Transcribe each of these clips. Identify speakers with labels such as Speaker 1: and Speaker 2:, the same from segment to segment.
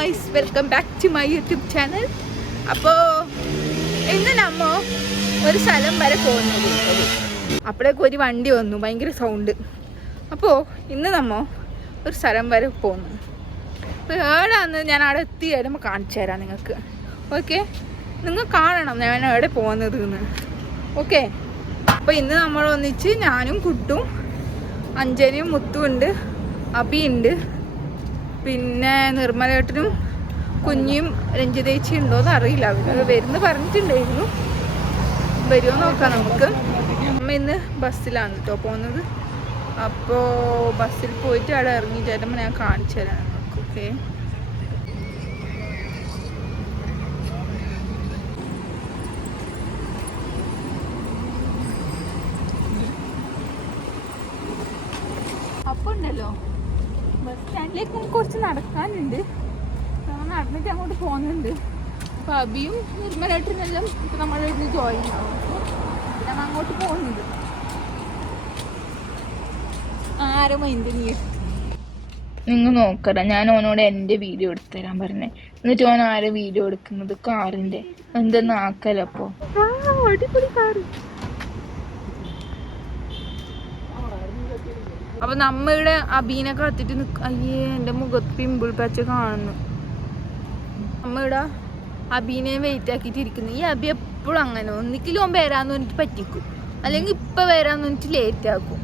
Speaker 1: Guys welcome back to my YouTube channel അപ്പോൾ ഇന്ന് നമ്മ ഒരു സ്ഥലം വരെ പോകുന്നു അപ്പോഴേക്കും ഒരു വണ്ടി വന്നു ഭയങ്കര സൗണ്ട് അപ്പോൾ ഇന്ന് നമ്മ ഒരു സ്ഥലം വരെ പോകുന്നു. അപ്പോൾ ഏടാന്ന് ഞാൻ അവിടെ എത്തി വരുമ്പോൾ കാണിച്ചു തരാം നിങ്ങൾക്ക്. ഓക്കെ നിങ്ങൾ കാണണം ഞാൻ എവിടെ പോകുന്നത് എന്ന്. ഓക്കെ അപ്പോൾ ഇന്ന് നമ്മൾ ഒന്നിച്ച് ഞാനും കുട്ടും അഞ്ജലിയും മുത്തും ഉണ്ട് അബിയുണ്ട് പിന്നെ നിർമ്മലേട്ടനും കുഞ്ഞിയും രഞ്ജിതേച്ചി ഉണ്ടോ എന്ന് അറിയില്ല. അവർ വരുന്ന് പറഞ്ഞിട്ടുണ്ടായിരുന്നു. വരുമോ നോക്കാം നമുക്ക്. അമ്മ ഇന്ന് ബസ്സിലാണ് കേട്ടോ പോകുന്നത് അപ്പോൾ ബസ്സിൽ പോയിട്ട് അവിടെ ഇറങ്ങി ചേട്ടമ്മ ഞാൻ കാണിച്ചു തരാം. ഓക്കെ അപ്പോൾ ഉണ്ടല്ലോ സ്റ്റാൻഡിലേക്ക് നമുക്ക് കുറച്ച് നടക്കാനുണ്ട്. നമ്മൾ നടന്നിട്ട് അങ്ങോട്ട് പോകുന്നുണ്ട്. അപ്പോൾ അബിയും നിർമ്മലായിട്ടിനെല്ലാം ഇപ്പം നമ്മളെ ഇതിൽ ജോയിൻ ആവും. ഞങ്ങൾ അങ്ങോട്ട് പോകുന്നുണ്ട്. ആരും മൈൻഡ് നീ? നിങ്ങൾ നോക്കറ ഞാൻ ഓനോട് എന്റെ വീഡിയോ എടുത്തു തരാൻ പറഞ്ഞേ. എന്നിട്ട് ഓൻ ആരെ വീഡിയോ എടുക്കുന്നത്? കാറിന്റെ. എന്തെന്ന് ആക്കലപ്പോ? അടിപൊളി കാറ്. അപ്പൊ നമ്മയുടെ അബീനെ കത്തിട്ട് നിക്ക അയ്യേ എന്റെ മുഖത്ത് പിമ്പിൾ പച്ച കാണുന്നു. നമ്മയുടെ അബീനെ വെയിറ്റ് ആക്കിയിട്ട് ഇരിക്കുന്നു. ഈ അബി എപ്പോഴും അങ്ങനെ. ഒന്നിക്കിലും ഓൻ വരാന്ന് എനിക്ക് പറ്റിക്കും. അല്ലെങ്കിൽ ഇപ്പൊ വരാന്ന് പറഞ്ഞിട്ട് ലേറ്റ് ആക്കും.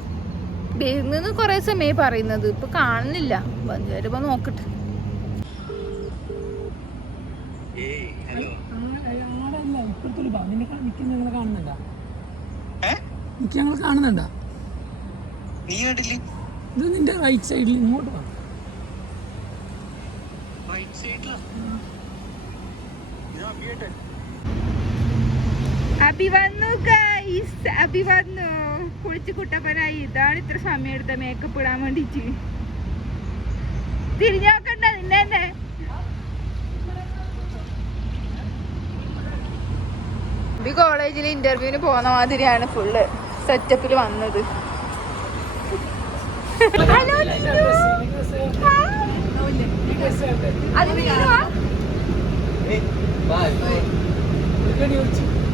Speaker 1: വരുന്നെന്ന് കുറെ സമയം പറയുന്നത്. ഇപ്പൊ കാണുന്നില്ല. വരുമ്പോ നോക്കട്ടെ.
Speaker 2: എനിക്ക് ഞങ്ങൾ കാണുന്നുണ്ടാ?
Speaker 3: നീ കണ്ടില്ലേ?
Speaker 2: ഇത് നിന്റെ റൈറ്റ് സൈഡിൽ ഇങ്ങോട്ട് വാ.
Speaker 3: റൈറ്റ് സൈഡിലാ
Speaker 1: അഭി വന്നു ഗൈസ് അഭി വന്നു. കുളിച്ച് കുട്ടപ്പനായി. ഇതാണ് ഇത്ര സമയം എടുത്ത മേക്കപ്പ് ഇടാൻ വേണ്ടിട്ട്. തിരിഞ്ഞു നോക്കണ്ട നിന്നെ തന്നെ. കോളേജിൽ ഇന്റർവ്യൂവിന് പോകുന്ന മാതിരിയാണ് ഫുള്ള് സെറ്റപ്പിൽ വന്നത്. ഹലോ അത് വീടുവാ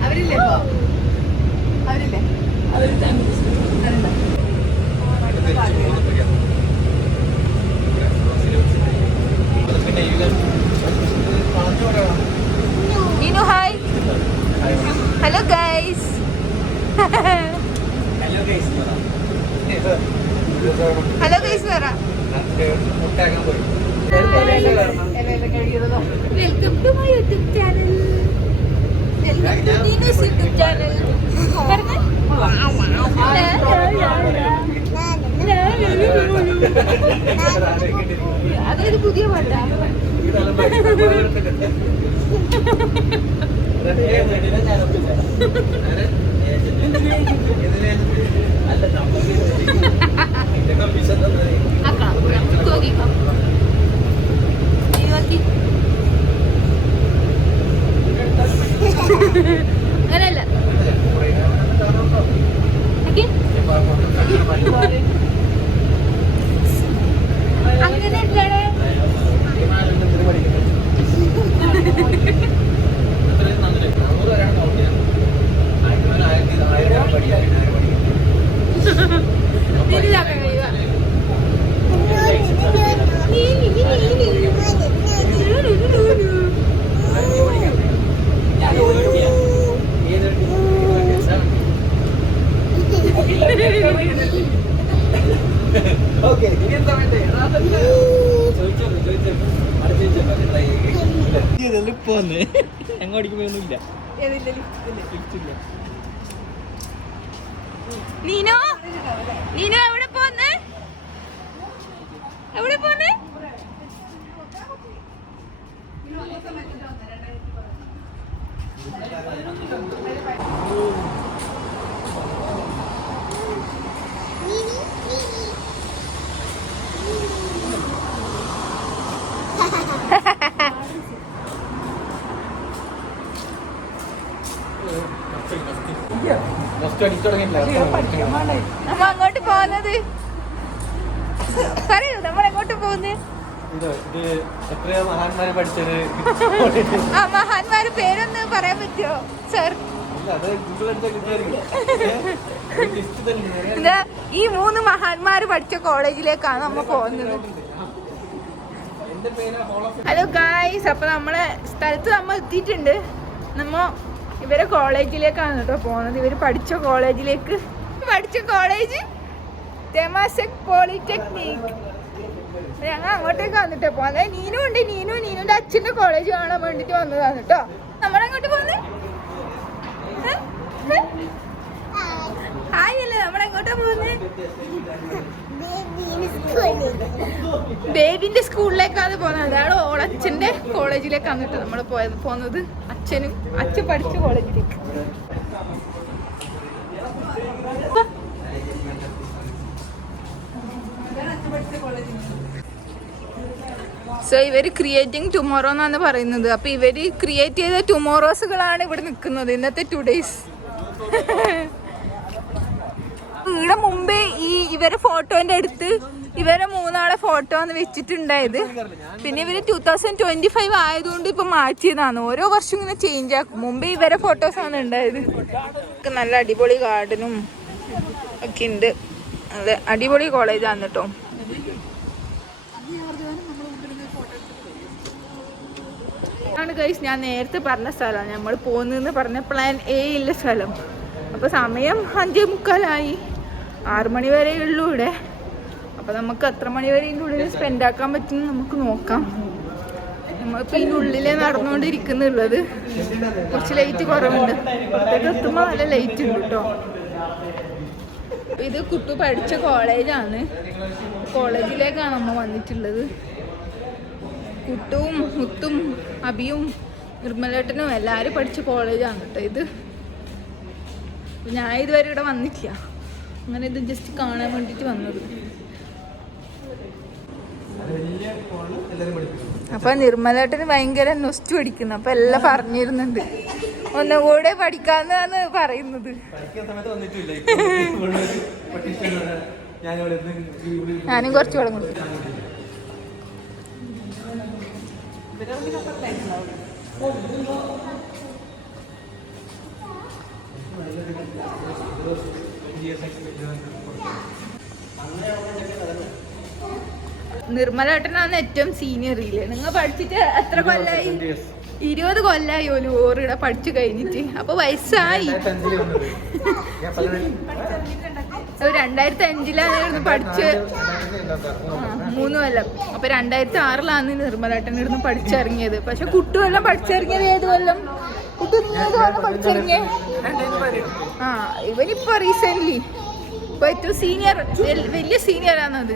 Speaker 1: അവരില്ലേ? അവരില്ലേ Neenu hi hello guys hello guys പറ welcome to my YouTube channel YouTube channel അതൊരു പുതിയ പാട്ടാ. ആക്കാം നോക്കിക്കോ നീ നോക്കി അങ്ങനെയല്ല ഓക്കേ? അങ്ങനെയല്ലേ തിരിച്ചാക്കാൻ കഴിയുക നീ നീ നീ നീ
Speaker 3: എങ്ങോട്ടേക്ക് പോയൊന്നുമില്ല
Speaker 1: നീനോ? നീനോ എവിടെ പോന്ന്? എവിടെ പോന്ന്? നമ്മ അങ്ങോട്ട് പോകുന്നത് പറയൂ നമ്മൾ എങ്ങോട്ട് പോകുന്നത് ആ മഹാന്മാര് പേരൊന്ന് പറയാൻ പറ്റുമോ സർ എന്താ ഈ മൂന്ന് മഹാന്മാര് പഠിച്ച കോളേജിലേക്കാണ് നമ്മ പോകുന്നത് ഹലോ ഗായ്സ് അപ്പൊ നമ്മളെ സ്ഥലത്ത് നമ്മ എത്തിയിട്ടുണ്ട്. നമ്മ ഇവരെ കോളേജിലേക്കാണ് കേട്ടോ പോകുന്നത്. ഇവർ പഠിച്ച കോളേജിലേക്ക്. പഠിച്ച കോളേജ് തെമാസെക് പോളിടെക്നിക് ഞങ്ങൾ അങ്ങോട്ടേക്ക് വന്നിട്ട് പോകുന്നത്. നീനു ഉണ്ട് നീനു. നീനുന്റെ അച്ഛന്റെ കോളേജ് കാണാൻ വേണ്ടിട്ട് വന്നതാണ് കേട്ടോ. നമ്മളങ്ങോട്ട് പോകുന്നത് ഹായ് അല്ലേ നമ്മളെങ്ങോട്ടാ പോകുന്നത് ബേബിന്റെ സ്കൂളിലേക്കാണ് പോകുന്നത്. അതാണ് ഓളച്ഛന്റെ കോളേജിലേക്കാണ് കേട്ടോ നമ്മൾ പോയത് പോകുന്നത്. അച്ഛനും അച്ഛൻ പഠിച്ച കോളേജിലേക്ക്. സോ ഇവർ ക്രിയേറ്റിംഗ് ടുമോറോ എന്നാണ് പറയുന്നത്. അപ്പൊ ഇവർ ക്രിയേറ്റ് ചെയ്ത ടുമോറോസുകളാണ് ഇവിടെ നിൽക്കുന്നത് ഇന്നത്തെ ടു ഡേയ്സ് ഇവിടെ മുമ്പേ ഇവരെ ഫോട്ടോന്റെ അടുത്ത് ഇവരെ മൂന്നാളെ ഫോട്ടോ ആണ് വെച്ചിട്ടുണ്ടായത്. പിന്നെ ഇവർ ടൂ തൗസൻഡ് ട്വന്റി ഫൈവ് ആയതുകൊണ്ട് ഇപ്പൊ മാറ്റിയതാണ്. ഓരോ വർഷം ഇങ്ങനെ ചേഞ്ച് ആക്കും. മുമ്പേ ഇവരെ ഫോട്ടോസ് ആണ് ഉണ്ടായത്. നല്ല അടിപൊളി ഗാർഡനും ഒക്കെ ഉണ്ട്. നല്ല അടിപൊളി കോളേജാണ് കേട്ടോ ആണ് ഗൈസ് ഞാൻ നേരത്തെ പറഞ്ഞ സ്ഥലമാണ് നമ്മൾ പോകുന്നതെന്ന് പറഞ്ഞ പ്ലാൻ എ ഇല്ല സ്ഥലം. അപ്പോൾ സമയം അഞ്ചേ മുക്കാലായി. ആറ് മണി വരെ ഉള്ളൂ ഇവിടെ. അപ്പോൾ നമുക്ക് എത്ര മണി വരെ ഇതിന്റെ ഉള്ളിൽ സ്പെൻഡ് ആക്കാൻ പറ്റുന്ന നമുക്ക് നോക്കാം. നമ്മളിപ്പോൾ ഇതിന്റെ ഉള്ളിലേ നടന്നുകൊണ്ടിരിക്കുന്നുള്ളത്. കുറച്ച് ലൈറ്റ് കുറവുണ്ട്. പുറത്തേക്ക് എത്തുമ്പോൾ നല്ല ലൈറ്റ് ഉണ്ട് കേട്ടോ ഇത് കുട്ടു പഠിച്ച കോളേജാണ്. കോളേജിലേക്കാണ് നമ്മൾ വന്നിട്ടുള്ളത്. കുട്ടുവും മുത്തും അബിയും നിർമ്മലേട്ടനും എല്ലാവരും പഠിച്ച കോളേജാണ് കേട്ടോ ഇത്. ഞാൻ ഇതുവരെ ഇവിടെ വന്നിട്ടില്ല. അങ്ങനെ ഇത് ജസ്റ്റ് കാണാൻ വേണ്ടിയിട്ട് വന്നത്. അപ്പൊ നിർമ്മലേട്ടന് ഭയങ്കര നൊസ്റ്റ് പഠിക്കുന്നു അപ്പൊ എല്ലാം പറഞ്ഞിരുന്നുണ്ട്. ഒന്നുകൂടെ പഠിക്കാന്നാണ് പറയുന്നത്.
Speaker 3: ഞാനും കുറച്ച് ഞാനിവിടെ ഇരുന്ന്
Speaker 1: ഞാനും നിർമ്മലേട്ടനാണ് ഏറ്റവും സീനിയർ ഇല്ലേ? നിങ്ങൾ പഠിച്ചിട്ട് എത്ര കൊല്ലായി? ഇരുപത് കൊല്ലായി ഒരു ഓറിടെ പഠിച്ചു കഴിഞ്ഞിട്ട്. അപ്പൊ വയസ്സായി. രണ്ടായിരത്തി അഞ്ചിലാണ് പഠിച്ച് മൂന്ന് കൊല്ലം. അപ്പൊ രണ്ടായിരത്തി ആറിലാണ് നിർമ്മലേട്ടൻ ഇവിടുന്ന് പഠിച്ചിറങ്ങിയത്. പക്ഷെ കുട്ടു എല്ലാം പഠിച്ചിറങ്ങിയത് ഏത് കൊല്ലം? കുട്ടു നീ കൊല്ലം പഠിച്ചിറങ്ങിയ ആ ഇവനിപ്പോ റീസെന്റ് ഇപ്പൊ ഏറ്റവും സീനിയർ വലിയ സീനിയർ ആണത്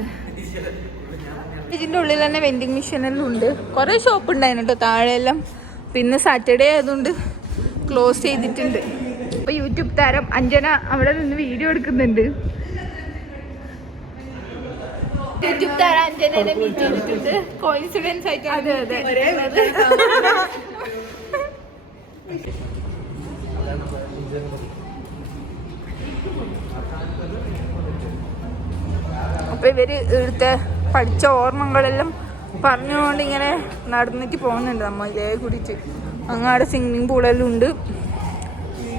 Speaker 1: ഇതിന്റെ ഉള്ളിൽ തന്നെ വെൻഡിങ് മെഷീൻ എല്ലാം ഉണ്ട്. കുറെ ഷോപ്പ് ഉണ്ടായിരുന്നു താഴെ എല്ലാം. പിന്നെ സാറ്റർഡേ ആയതുകൊണ്ട് ക്ലോസ് ചെയ്തിട്ടുണ്ട്. ഇപ്പൊ യൂട്യൂബ് താരം അഞ്ജന അവിടെ നിന്ന് വീഡിയോ എടുക്കുന്നുണ്ട്. യൂട്യൂബ് താരം അഞ്ജനെ മീറ്റ് ചെയ്തിട്ടുണ്ട്. കോയിൻസിഡൻസ് ആയിട്ട് അതെ അതെ. അപ്പൊ ഇവർ ഇവിടുത്തെ പഠിച്ച ഓർമ്മകളെല്ലാം പറഞ്ഞുകൊണ്ട് ഇങ്ങനെ നടന്നിട്ട് പോകുന്നുണ്ട് നമ്മ ഇതേ കുടിച്ച് അങ്ങാട് സ്വിമ്മിങ് പൂളെല്ലാം ഉണ്ട്.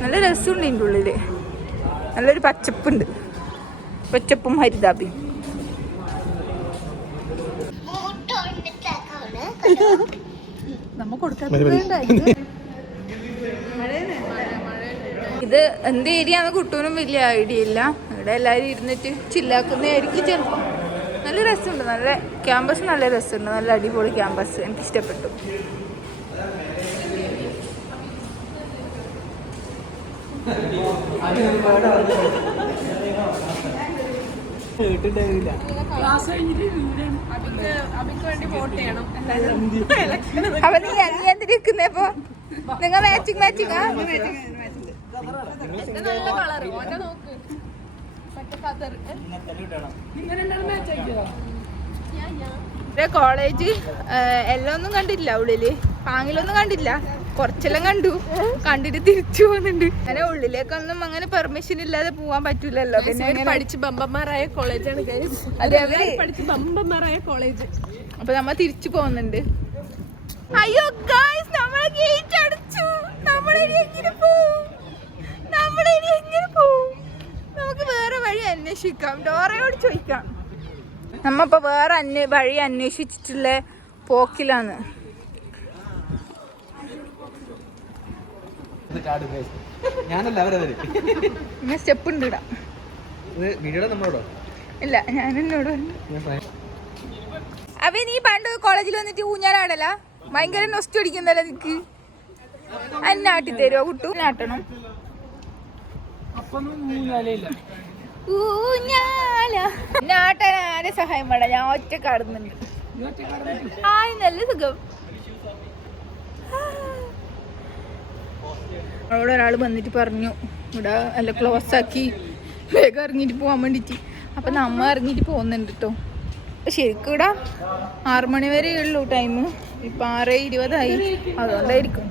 Speaker 1: നല്ല രസമുണ്ട് ഇതിന്റെ ഉള്ളിൽ. നല്ലൊരു പച്ചപ്പുണ്ട്. പച്ചപ്പും ഹരിതാപിയും നമ്മ ഇത് എന്ത് ഏരിയ ആണ് കുട്ടൂനും വലിയ ഐഡിയ ഇല്ല. ഇവിടെ എല്ലാവരും ഇരുന്നിട്ട് ചില്ലാക്കുന്നതായിരിക്കും ചിലപ്പോൾ നല്ല രസമുണ്ട്. നല്ല ക്യാമ്പസ് നല്ല രസമുണ്ട്. നല്ല അടിപൊളി ക്യാമ്പസ്. എനിക്ക് ഇഷ്ടപ്പെട്ടു
Speaker 3: അവന്
Speaker 2: ക്ലാസ് കഴിഞ്ഞിട്ട് ഇവിടെ
Speaker 1: അപ്പൊ നീ നീ എന്തിരിക്കുന്നേ ഇപ്പൊ? നിങ്ങൾ മാച്ചിങ് മാച്ചിങ് ആ?
Speaker 2: മാച്ച് ആക്കിയോ?
Speaker 1: കോളേജ് എല്ലാം ഒന്നും കണ്ടില്ല ഉള്ളിൽ. പാങ്ങിലൊന്നും കണ്ടില്ല. കുറച്ചെല്ലാം കണ്ടു. കണ്ടിട്ട് തിരിച്ചു പോകുന്നുണ്ട് അങ്ങനെ ഉള്ളിലേക്കൊന്നും അങ്ങനെ പെർമിഷൻ ഇല്ലാതെ പോവാൻ പറ്റൂലല്ലോ. പിന്നെ
Speaker 4: പഠിച്ച് ബമ്പന്മാരായ കോളേജാണ് ഗൈസ്
Speaker 1: അതെ അവർ
Speaker 4: പഠിച്ച് ബമ്പന്മാരായ കോളേജ്
Speaker 1: അപ്പൊ നമ്മ തിരിച്ചു പോകുന്നുണ്ട്. അയ്യോ ഗായ്സ് നമ്മ ഇപ്പൊ വേറെ അന്വേ വഴി അന്വേഷിച്ചിട്ടുള്ള പോക്കിലാണ്.
Speaker 3: ഇത് കാട് guys. ഞാനല്ല അവരവര്
Speaker 1: ഇങ്ങനെ സ്റ്റെപ്പ് ഉണ്ട് ഇടാം ഇല്ല ഞാൻ എന്നോട് പറഞ്ഞു.
Speaker 3: ഞാൻ പറയാം.
Speaker 1: അവ നീ പണ്ട് കോളേജിൽ വന്നിട്ട് ഊഞ്ഞാലാടല? ഭയങ്കര നൊസ്റ്റ് അടിക്കുന്നല്ലോ നിക്ക് അന്നാട്ടി തരുമോ കുട്ടു? നാട്ടണം
Speaker 2: അപ്പൊ മൂന്നാലയില്ല
Speaker 1: ഊഞ്ഞാല നാട്ടാൻ ആരെ സഹായം വേണ്ട ഞാൻ ഒറ്റ കടന്നുണ്ട് ആയി നല്ല സുഖം. അവിടെ ഒരാൾ വന്നിട്ട് പറഞ്ഞു ഇവിടെ അല്ല ക്ലോസ് ആക്കി വേഗം ഇറങ്ങിയിട്ട് പോകാൻ വേണ്ടിയിട്ട്. അപ്പം നമ്മ ഇറങ്ങിയിട്ട് പോകുന്നുണ്ട് കേട്ടോ ശരിക്കും ഇവിടെ ആറുമണി വരെ ഉള്ളൂ ടൈം ഇപ്പം ആറ് ഇരുപതായി. അതുകൊണ്ടായിരിക്കും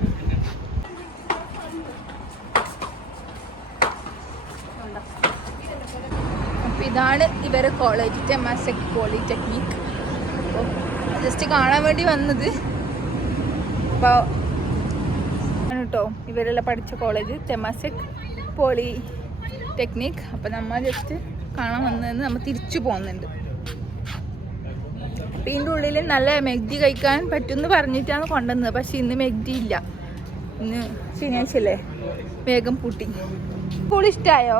Speaker 1: അപ്പം ഇതാണ് ഇവരെ കോളേജ് ടെമാസെക് പോളിടെക്നിക് അപ്പോൾ ജസ്റ്റ് കാണാൻ വേണ്ടി വന്നത്. അപ്പോൾ കേട്ടോ ഇവരെല്ലാം പഠിച്ച കോളേജ് തെമാസെക് പോളി ടെക്നിക് അപ്പം നമ്മൾ ജസ്റ്റ് കാണാൻ വന്നതെന്ന് നമ്മൾ തിരിച്ചു പോകുന്നുണ്ട്. അപ്പം ഇതിന്റെ ഉള്ളിൽ നല്ല മെഗ്ദി കഴിക്കാൻ പറ്റുമെന്ന് പറഞ്ഞിട്ടാണ് കൊണ്ടുവന്നത്. പക്ഷേ ഇന്ന് മെഗ്ദി ഇല്ല. ഇന്ന് ശനിയാഴ്ച അല്ലേ? വേഗം പൂട്ടി. പോളിഷ്ടായോ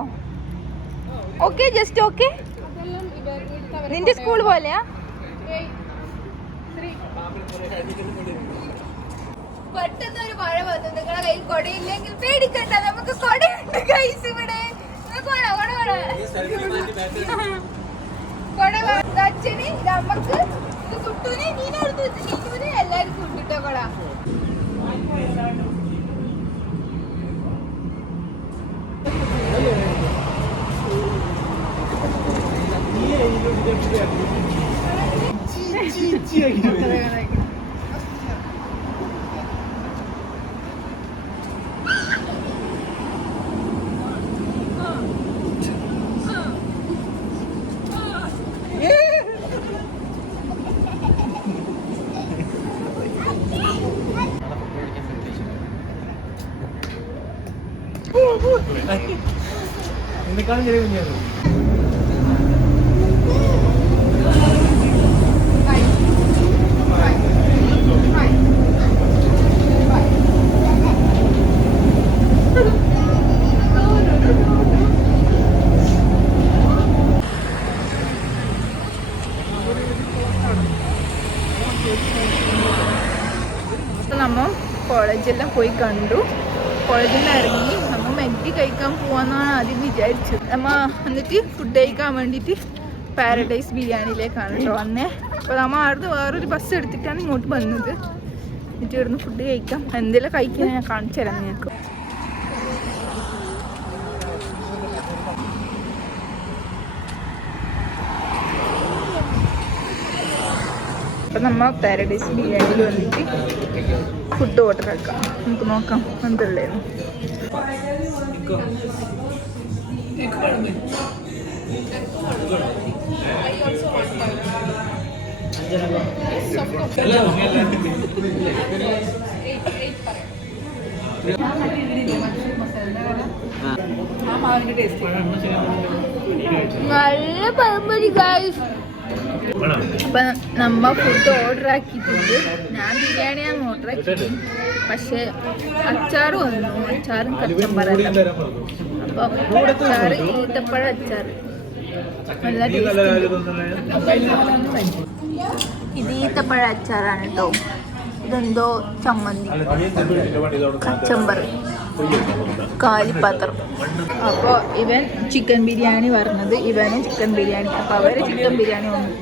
Speaker 1: ഓക്കെ ജസ്റ്റ് ഓക്കെ നിന്റെ സ്കൂൾ പോലെയാ? പെട്ടെന്ന് ഒരു മഴ വന്നു. നിങ്ങളെ കയ്യിൽ കൊടയില്ലെങ്കിൽ പേടിക്കണ്ട. നമുക്ക് കൊടയുണ്ട് കൈസ് ഇവിടെ. കൊട കൊട കൊട. കൊട വാ- അച്ഛന് ഇത് അമ്മയ്ക്ക്. ഇത് കുട്ടൂന് നീനടുത്ത് നീനൂന് എല്ലാവർക്കും ഉണ്ട് കേട്ടോ കൊട.
Speaker 3: എന്നെക്കാളും ചെറിയ കുഞ്ഞാണ്
Speaker 1: അപ്പൊ നമ്മ കോളേജെല്ലാം പോയി കണ്ടു. കോളേജിൽ ഇറങ്ങി. നമ്മൾ മെഗ്ഗി കഴിക്കാൻ പോവാന്നാണ് ആദ്യം വിചാരിച്ചത്. നമ്മ എന്നിട്ട് ഫുഡ് കഴിക്കാൻ വേണ്ടിയിട്ട് പാരഡൈസ് ബിരിയാണിയിലേക്കാണ് കേട്ടോ വന്നേ. അപ്പോൾ നമ്മ അവിടുന്ന് വേറൊരു ബസ് എടുത്തിട്ടാണ് ഇങ്ങോട്ട് വന്നത്. എന്നിട്ട് ഇവിടുന്ന് ഫുഡ് കഴിക്കാം. എന്തെല്ലാം കഴിക്കാൻ ഞാൻ കാണിച്ചു തരാം നിങ്ങൾക്ക് അപ്പം നമ്മൾ പാരഡൈസ് ബിരിയാണിയിൽ വന്നിട്ട് ഫുഡ് ഓർഡർ ആക്കാം നമുക്ക് നോക്കാം എന്തുള്ളതെന്ന് നല്ല പഴംപൊരി ഗായ്സ് അപ്പൊ നമ്മ ഫുഡ് ഓർഡർ ആക്കിയിട്ടുണ്ട്. ഞാൻ ബിരിയാണിയാണ് ഓർഡർ ആക്കിയത്. പക്ഷെ അച്ചാർ വന്നു. അച്ചാറും കച്ചമ്പറല്ല അപ്പൊ അച്ചാർ ഈത്തപ്പഴ അച്ചാർ. നല്ല. ഇത് ഈത്തപ്പഴ അച്ചാറാണ് കേട്ടോ. ഇതെന്തോ ചമ്മന്തി. കച്ചമ്പർ കാലിപ്പാത്രം. അപ്പോൾ ഇവൻ ചിക്കൻ ബിരിയാണി പറഞ്ഞത് ഇവനും ചിക്കൻ ബിരിയാണി. അപ്പോൾ അവർ ചിക്കൻ ബിരിയാണി വന്നു.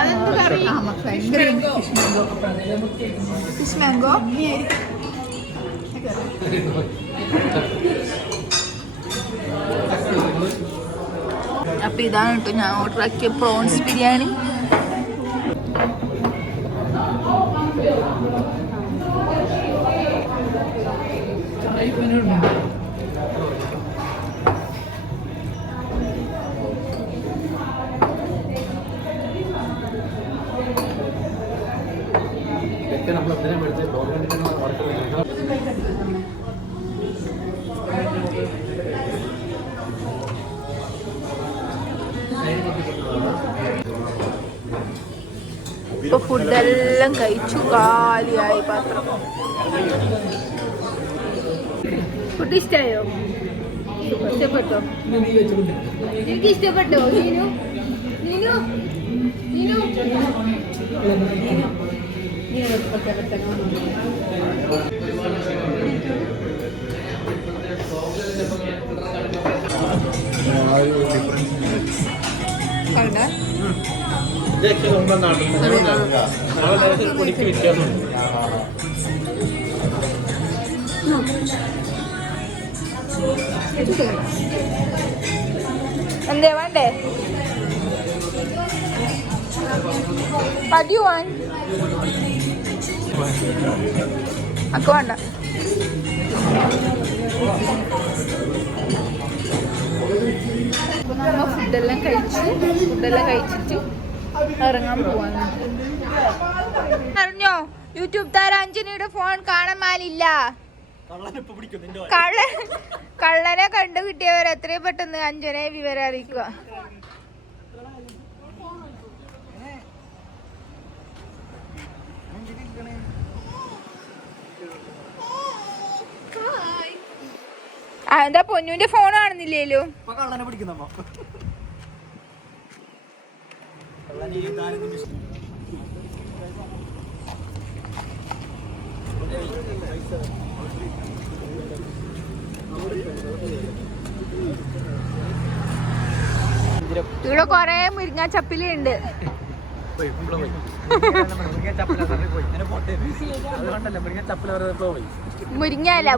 Speaker 1: അതെന്ത് കറി? മാംഗോ ഫിഷ് മാംഗോ അപ്പൊ ഇതാണ് കേട്ടോ ഞാൻ ഓർഡർ ആക്കിയ പ്രോൺസ് ബിരിയാണി.
Speaker 3: ഫൈവ് മിനിറ്റ്
Speaker 1: ഇപ്പൊ ഫുഡെല്ലാം കഴിച്ചു കാലിയായി പാത്രം. ഫുഡ് ഇഷ്ടായോ? ഇഷ്ടപ്പെട്ടോ? എനിക്ക് ഇഷ്ടപ്പെട്ടോ? നീനു? നീനു? നീനു? കണ്ടാ?
Speaker 3: ഇതൊക്കെ നമ്മുടെ നാട്ടിൽ നാളെ
Speaker 1: എന്തേ വേണ്ടേ? പടി വാൻ അക്ക വേണ്ട. അപ്പൊ നമ്മ ഫുഡെല്ലാം കഴിച്ചു ഫുഡെല്ലാം കഴിച്ചിട്ട് ഇറങ്ങാൻ പോവാണ്. അറിഞ്ഞോ? യൂട്യൂബ് താര അഞ്ജനയുടെ ഫോൺ കാണാൻ മാലില്ല. കള്ള കള്ളനെ കണ്ടു കിട്ടിയവർ എത്രയും പെട്ടെന്ന് അഞ്ജനെ വിവരം അറിയിക്കുക. എന്താ പൊന്നുവിന്റെ ഫോൺ കാണുന്നില്ലേലോ
Speaker 3: കള്ളനെ പിടിക്കുന്നമ്മ കള്ളനെ ഈ നാല് നിമിഷം
Speaker 1: ഇവിടെ കൊറേ മുരിങ്ങ
Speaker 3: ഉണ്ട് ചപ്പല പോയി അങ്ങനെ പോട്ടെ അതുകൊണ്ടല്ല മുരിങ്ങ ചപ്പല വെറുതെ പോയി
Speaker 1: മുരിങ്ങ അല്ല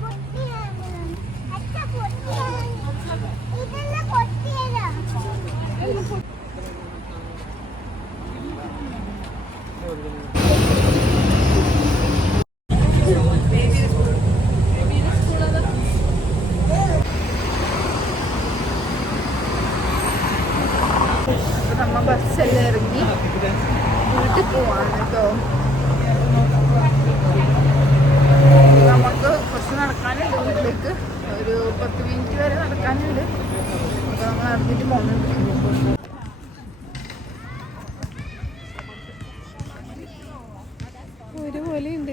Speaker 1: മുരിങ്ങ അല്ല ചപ്പിലല്ല അപ്പൊ അപ്പൊ നമ്മ ബസ്സെല്ലാം ഇറങ്ങി വീട്ടിൽ പോവാണ് കേട്ടോ നമുക്ക് കുറച്ച് നടക്കാനുണ്ട് വീട്ടിലേക്ക് ഒരു പത്ത് മിനിറ്റ് വരെ നടക്കാനുണ്ട് അപ്പൊ നമ്മൾ നടന്നിട്ട് പോകുന്നുണ്ട് ഒരുപോലെ ഉണ്ട്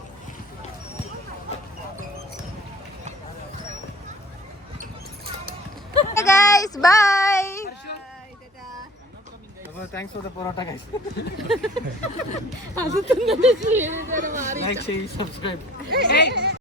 Speaker 3: thanks for the paratha guys अजून तुम्ही सबस्क्राईब